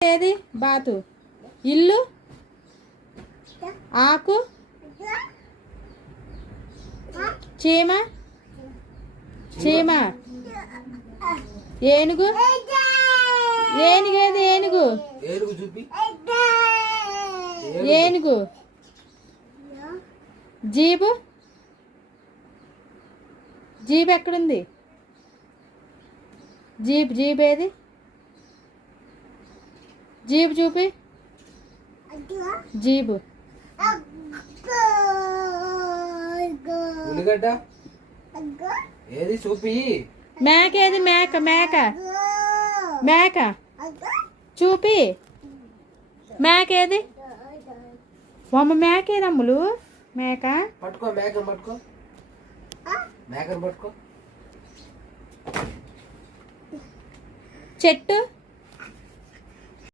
ఏది బాతు, ఇల్లు, ఆకు, చీమ, చీమ, ఏనుగు, ఏనుగేది ఏనుగు, ఏనుగు, జీబు, జీబ్ ఎక్కడుంది, జీబ్ జీబ్ ఏది, జీబు చూపి, జీబు, ఉల్లిగడ్డ ఏది చూపి, మేక ఏది, మేక మేక మేక చూపి, మేక ఏది, బొమ్మ మేక ఏది అమ్ములు, మేక పట్టుకో, మేకను పట్టుకో, మేకను పట్టుకో, చెట్టు